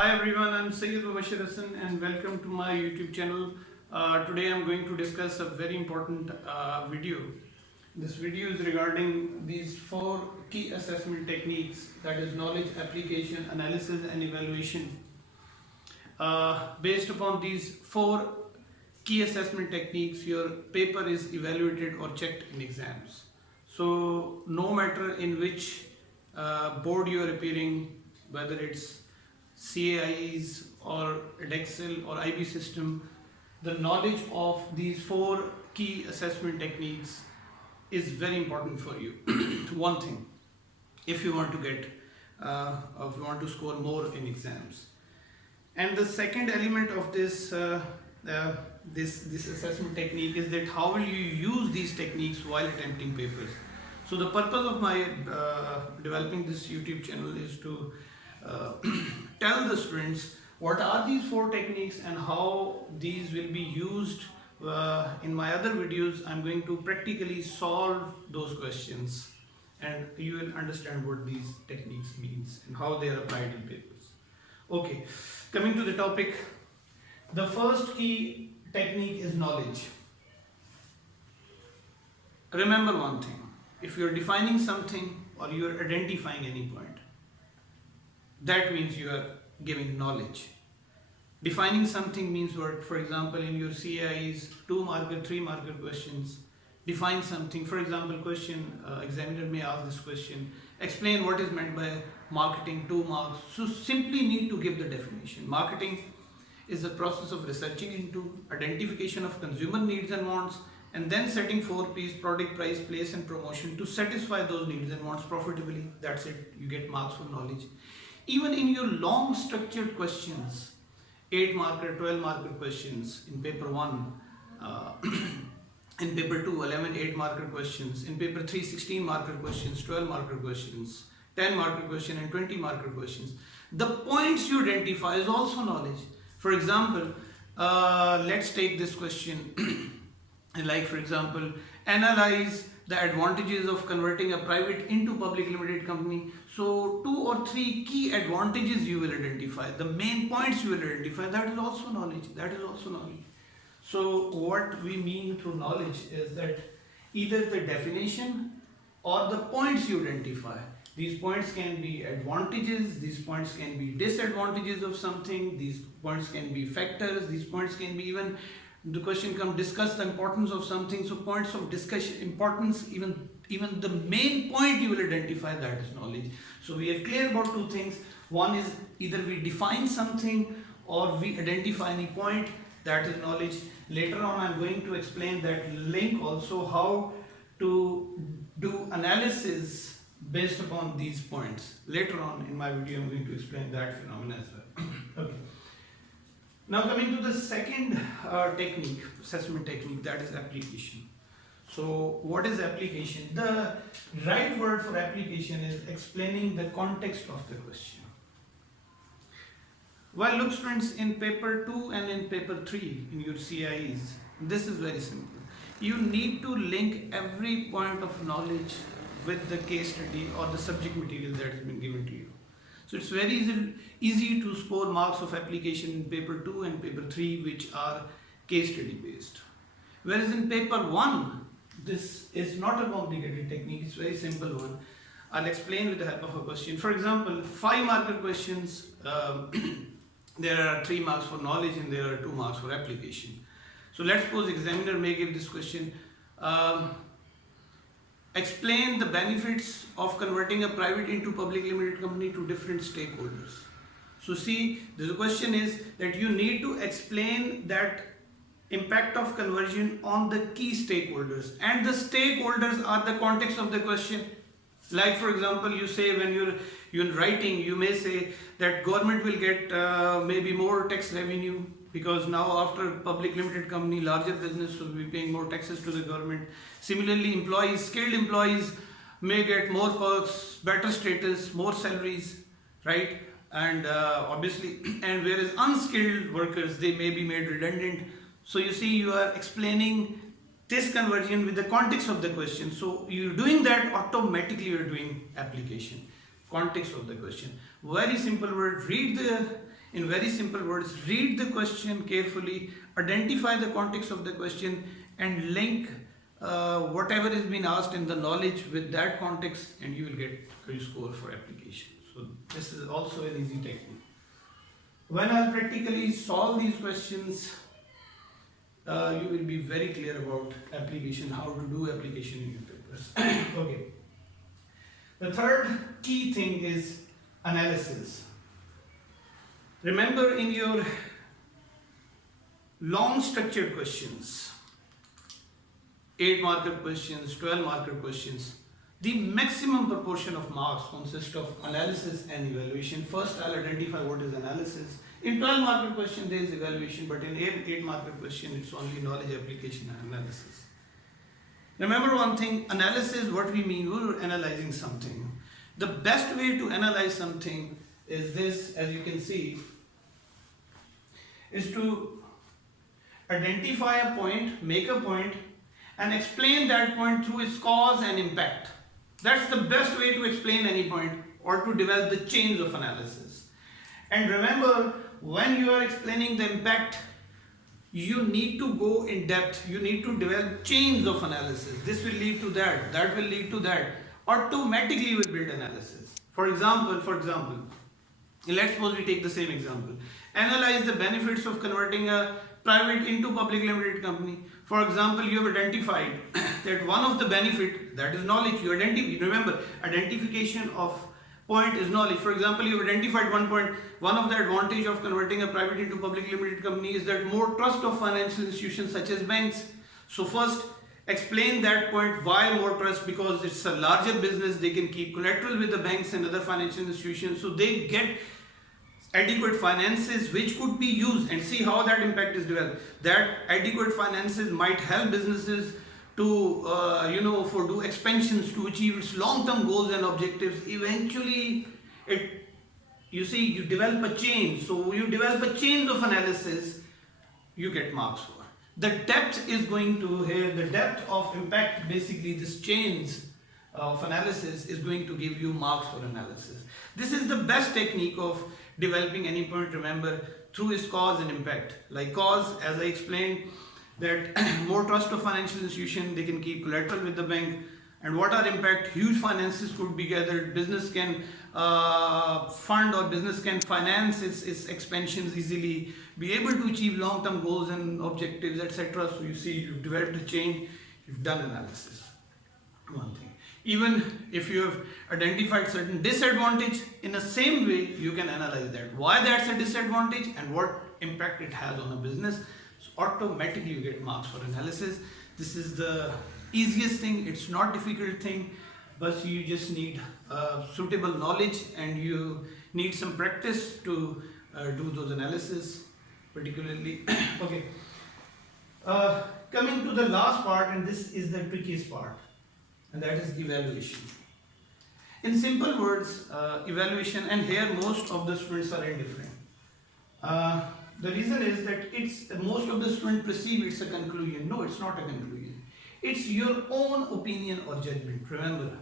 Hi everyone, I'm Sayyid Mubashir Hassan and welcome to my YouTube channel. Today I'm going to discuss a very important video. This video is regarding these four key assessment techniques, that is knowledge, application, analysis and evaluation. Based upon these four key assessment techniques, your paper is evaluated or checked in exams. So no matter in which board you are appearing, whether it's CAIs or Edexcel or IB system, the knowledge of these four key assessment techniques is very important for you. One thing, if you want to get, if you want to score more in exams. And the second element of this assessment technique is that how will you use these techniques while attempting papers. So the purpose of my developing this YouTube channel is to tell the students what are these four techniques and how these will be used. In my other videos I'm going to practically solve those questions and you will understand what these techniques means and how they are applied in papers. Okay, coming to the topic, the first key technique is knowledge. Remember one thing, if you are defining something or you are identifying any point, that means you are giving knowledge. Defining something means what? For example, in your CIs, 2 marker, 3 marker questions, define something. For example, question, examiner may ask this question, explain what is meant by marketing, 2 marks. So simply need to give the definition. Marketing is the process of researching into identification of consumer needs and wants and then setting 4 P's: product, price, place and promotion to satisfy those needs and wants profitably. That's it, you get marks for knowledge. Even in your long structured questions, 8 marker, 12 marker questions in paper 1, in paper 2, 11 8 marker questions, in paper 3, 16 marker questions, 12 marker questions, 10 marker question and 20 marker questions. The points you identify is also knowledge. For example, let's take this question like for example, analyze the advantages of converting a private into public limited company. So 2 or 3 key advantages you will identify, the main points you will identify, that is also knowledge. That is also knowledge. So what we mean through knowledge is that either the definition or the points you identify. These points can be advantages, these points can be disadvantages of something, these points can be factors, these points can be even, the question comes, discuss the importance of something. So points of discussion, importance, even the main point you will identify, that is knowledge. So we are clear about 2 things. One is either we define something or we identify any point, that is knowledge. Later on I'm going to explain that link also, how to do analysis based upon these points. Later on in my video I'm going to explain that phenomenon as well. Okay. Now coming to the second technique, assessment technique, that is application. So what is application? The right word for application is explaining the context of the question. Well, look students, in paper 2 and in paper 3 in your CIEs, this is very simple. You need to link every point of knowledge with the case study or the subject material that has been given to you. So it's very easy to score marks of application in paper 2 and paper 3, which are case study based. Whereas in paper 1, this is not a complicated technique, it's a very simple one. I'll explain with the help of a question. For example, 5 marker questions, there are 3 marks for knowledge and there are 2 marks for application. So let's suppose examiner may give this question, explain the benefits of converting a private into public limited company to different stakeholders. So see, the question is that you need to explain that impact of conversion on the key stakeholders, and the stakeholders are the context of the question. Like for example, you say when you're writing, you may say that government will get maybe more tax revenue, because now after public limited company, larger business will be paying more taxes to the government. Similarly, employees, skilled employees may get more perks, better status, more salaries, right? And obviously, and whereas unskilled workers, they may be made redundant. So you see, you are explaining this conversion with the context of the question. So you're doing that, automatically you're doing application. Context of the question. Very simple word. Read the In very simple words, read the question carefully, identify the context of the question, and link whatever is being asked in the knowledge with that context, and you will get your score for application. So this is also an easy technique. When I'll practically solve these questions, you will be very clear about application, how to do application in your papers. Okay. The third key thing is analysis. Remember, in your long structured questions, 8 marker questions, 12 marker questions, the maximum proportion of marks consists of analysis and evaluation. First, I'll identify what is analysis. In 12 marker question, there is evaluation, but in 8 marker question, it's only knowledge application and analysis. Remember one thing, analysis, what we mean, we're analyzing something. The best way to analyze something is this, as you can see, is to identify a point, make a point, and explain that point through its cause and impact. That's the best way to explain any point or to develop the chains of analysis. And remember, when you are explaining the impact, you need to go in depth. You need to develop chains of analysis. This will lead to that. That will lead to that. Automatically, you will build analysis. For example, let's suppose we take the same example. Analyze the benefits of converting a private into public limited company. For example, you have identified that one of the benefit, that is knowledge. You identify. Remember, identification of point is knowledge. For example, you have identified one point. One of the advantage of converting a private into public limited company is that more trust of financial institutions such as banks. So first, explain that point. Why more trust? Because it's a larger business. They can keep collateral with the banks and other financial institutions. So they get adequate finances which could be used, and see how that impact is developed. That adequate finances might help businesses to for do expansions to achieve its long-term goals and objectives. Eventually, you develop a chain. So you develop a chain of analysis, you get marks for. The depth is going to here, the depth of impact, basically this chains of analysis is going to give you marks for analysis. This is the best technique of developing any point, remember, through its cause and impact. Like cause, as I explained, that more trust of financial institution, they can keep collateral with the bank. And what are impact? Huge finances could be gathered. Business can fund or business can finance its expansions easily, be able to achieve long-term goals and objectives, etc. So you see, you've developed a chain, you've done analysis. One thing. Even if you have identified certain disadvantage, in the same way, you can analyze that. Why that's a disadvantage and what impact it has on a business. So automatically you get marks for analysis. This is the easiest thing. It's not difficult thing, but you just need suitable knowledge and you need some practice to do those analysis, particularly. Okay. Coming to the last part, and this is the trickiest part, and that is evaluation. In simple words, evaluation, and here most of the students are indifferent. The reason is that most of the students perceive it's a conclusion. No, it's not a conclusion. It's your own opinion or judgment. Remember,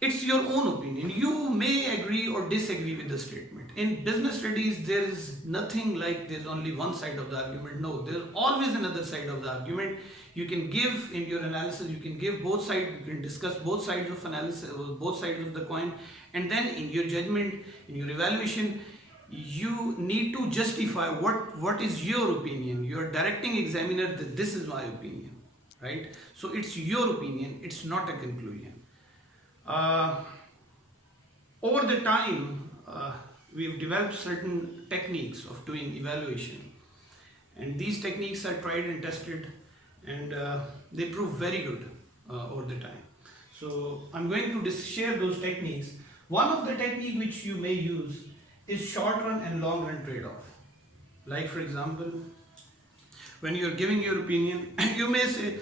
it's your own opinion. You may agree or disagree with the statement. In business studies, there is nothing like there's only one side of the argument. No, there's always another side of the argument. You can give in your analysis, you can give both sides, you can discuss both sides of analysis, both sides of the coin, and then in your judgment, in your evaluation, you need to justify what is your opinion. You're directing examiner that this is my opinion, right? So it's your opinion, it's not a conclusion. Over the time, we've developed certain techniques of doing evaluation, and these techniques are tried and tested, and they prove very good over the time. So I'm going to share those techniques. One of the technique which you may use is short run and long run trade-off. Like for example, when you're giving your opinion, you may say,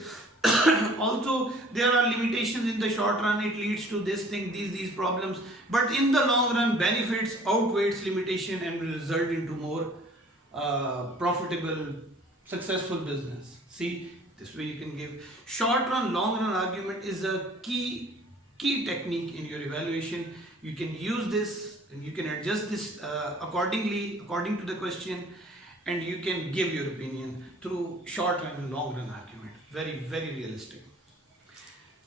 although there are limitations in the short run, it leads to this thing, these problems, but in the long run, benefits outweighs limitation and will result into more profitable, successful business. See, this way you can give short run, long run argument is a key technique in your evaluation. You can use this Then you can adjust this accordingly, according to the question, and you can give your opinion through short run and long run argument. Very, very realistic.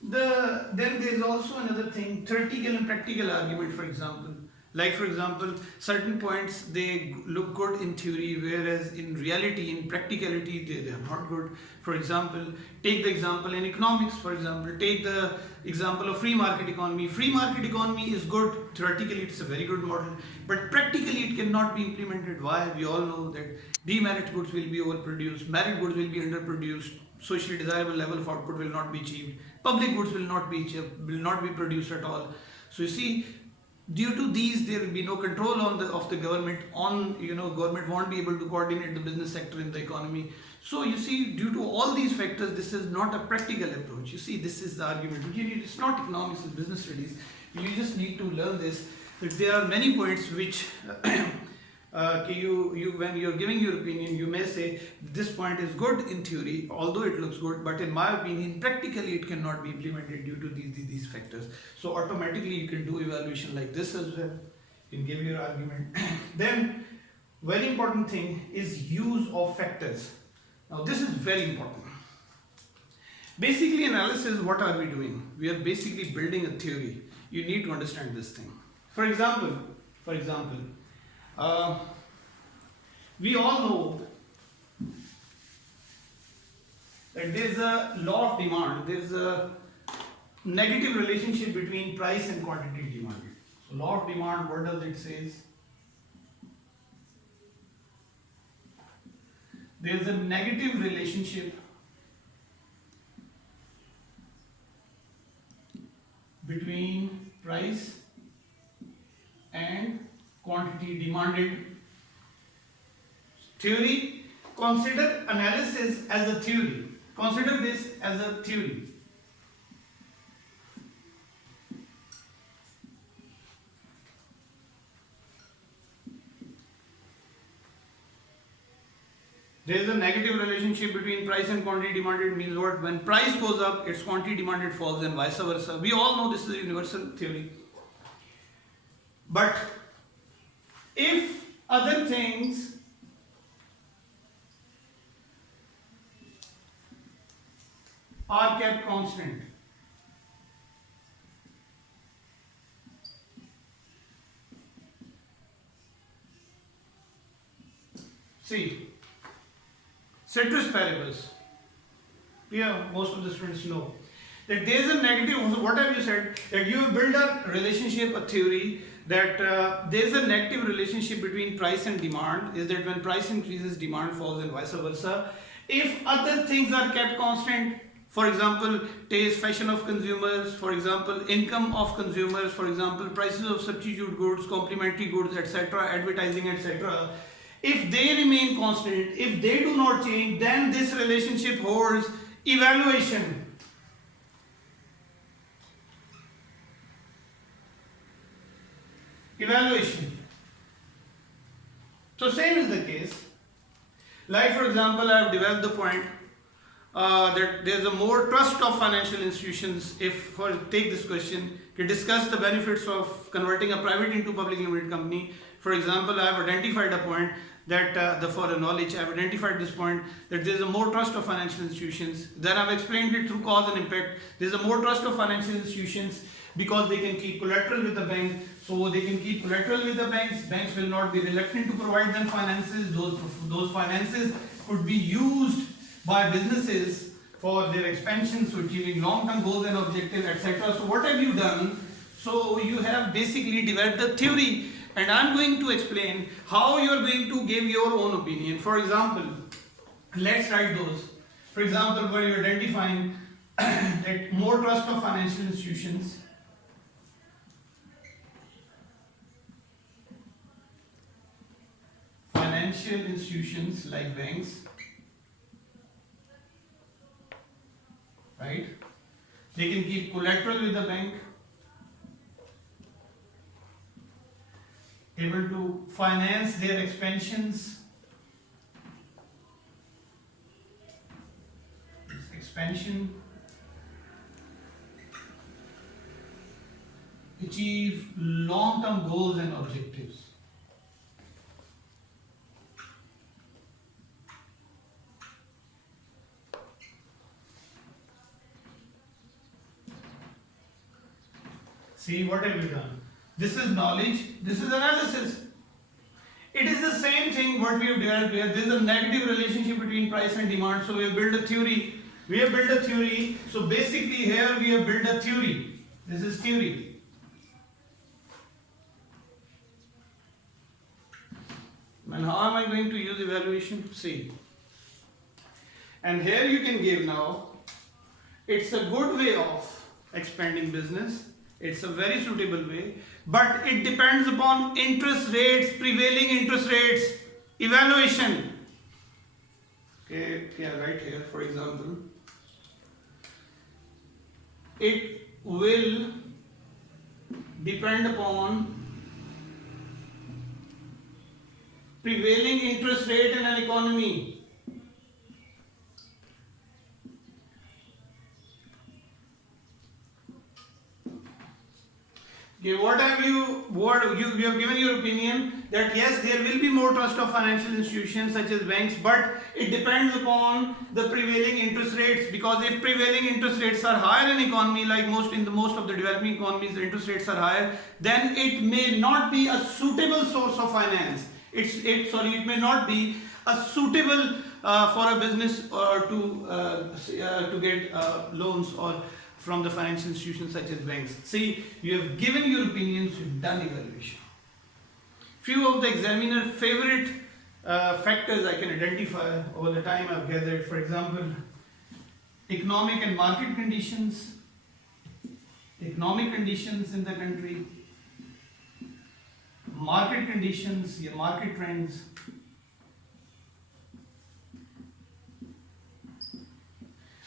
Then there is also another thing, theoretical and practical argument, for example. Like for example, certain points they look good in theory, whereas in reality, in practicality, they are not good. For example, take the example in economics, for example, take the example of free market economy. Free market economy is good, theoretically it's a very good model, but practically it cannot be implemented. Why? We all know that demerit goods will be overproduced, merit goods will be underproduced, socially desirable level of output will not be achieved, public goods will not be produced at all. So you see, due to these, there will be no control of the government on, government won't be able to coordinate the business sector in the economy. So you see, due to all these factors, this is not a practical approach. You see, this is the argument. It's not economics, it's business studies. You just need to learn this, that there are many points which when you're giving your opinion, you may say this point is good in theory, although it looks good, but in my opinion, practically it cannot be implemented due to these factors. So automatically you can do evaluation like this as well. You can give your argument. Then, very important thing is use of factors. Now this is very important. Basically, analysis, what are we doing? We are basically building a theory. You need to understand this thing. For example, we all know that there is a law of demand. There is a negative relationship between price and quantity demanded. So law of demand, what does it say? There is a negative relationship between price and quantity demanded. Theory, consider analysis as a theory. Consider this as a theory. There is a negative relationship between price and quantity demanded. Means what? When price goes up, its quantity demanded falls, and vice versa. We all know this is a universal theory. But if other things are kept constant, see, ceteris paribus, most of the students know that there is a negative. What have you said? That you build a relationship, a theory, that there is a negative relationship between price and demand, is that when price increases, demand falls, and vice versa. If other things are kept constant, for example, taste, fashion of consumers, for example, income of consumers, for example, prices of substitute goods, complementary goods, etc., advertising, etc., if they remain constant, if they do not change, then this relationship holds. Evaluation. So same is the case. Like for example, I have developed the point that there is a more trust of financial institutions. If take this question, to discuss the benefits of converting a private into public limited company. For example, I have identified a point that for a knowledge, I have identified this point that there is a more trust of financial institutions. Then I have explained it through cause and impact. There is a more trust of financial institutions because they can keep collateral with the bank. So they can keep collateral with the banks. Banks will not be reluctant to provide them finances. Those finances could be used by businesses for their expansion, so achieving long-term goals and objectives, etc. So what have you done? So you have basically developed a theory, and I'm going to explain how you are going to give your own opinion. For example, let's write those. For example, where you're identifying that more trust of financial institutions, like banks, right? They can keep collateral with the bank, able to finance their expansions, achieve long-term goals and objectives. See, what have we done? This is knowledge, this is analysis. It is the same thing what we have developed here. There is a negative relationship between price and demand. So we have built a theory. So basically here we have built a theory. This is theory. And how am I going to use evaluation? See. And here you can give now. It's a good way of expanding business. It's a very suitable way, but it depends upon interest rates, prevailing interest rates, evaluation. Okay, right here, for example, it will depend upon prevailing interest rate in an economy. Okay, you have given your opinion that yes, there will be more trust of financial institutions such as banks, but it depends upon the prevailing interest rates, because if prevailing interest rates are higher in economy, like in most of the developing economies the interest rates are higher, then it may not be a suitable source of finance. It may not be a suitable for a business or to get loans or from the financial institutions such as banks. See, you have given your opinions, you've done evaluation. Few of the examiner's favorite factors I can identify over the time I've gathered. For example, economic and market conditions, economic conditions in the country, market conditions, your market trends,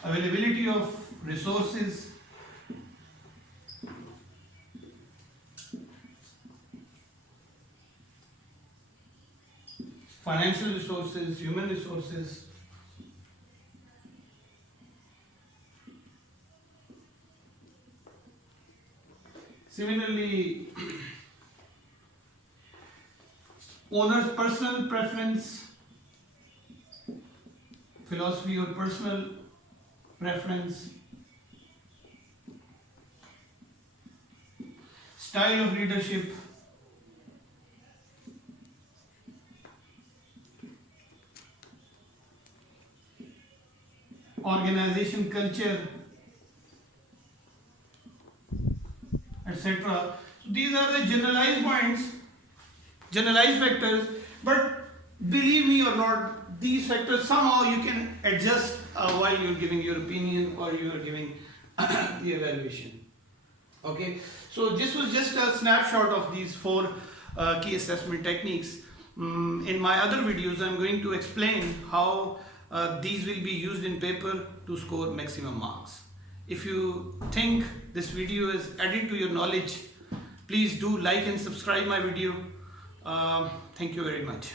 availability of resources, financial resources, human resources, similarly owner's personal preference, philosophy or personal preference, style of leadership, organization culture, etc. So these are the generalized points, generalized factors, but believe me or not, these factors somehow you can adjust while you're giving your opinion or you're giving the evaluation. Okay, so this was just a snapshot of these 4 key assessment techniques. In my other videos, I'm going to explain how these will be used in paper to score maximum marks. If you think this video is added to your knowledge, please do like and subscribe my video. Thank you very much.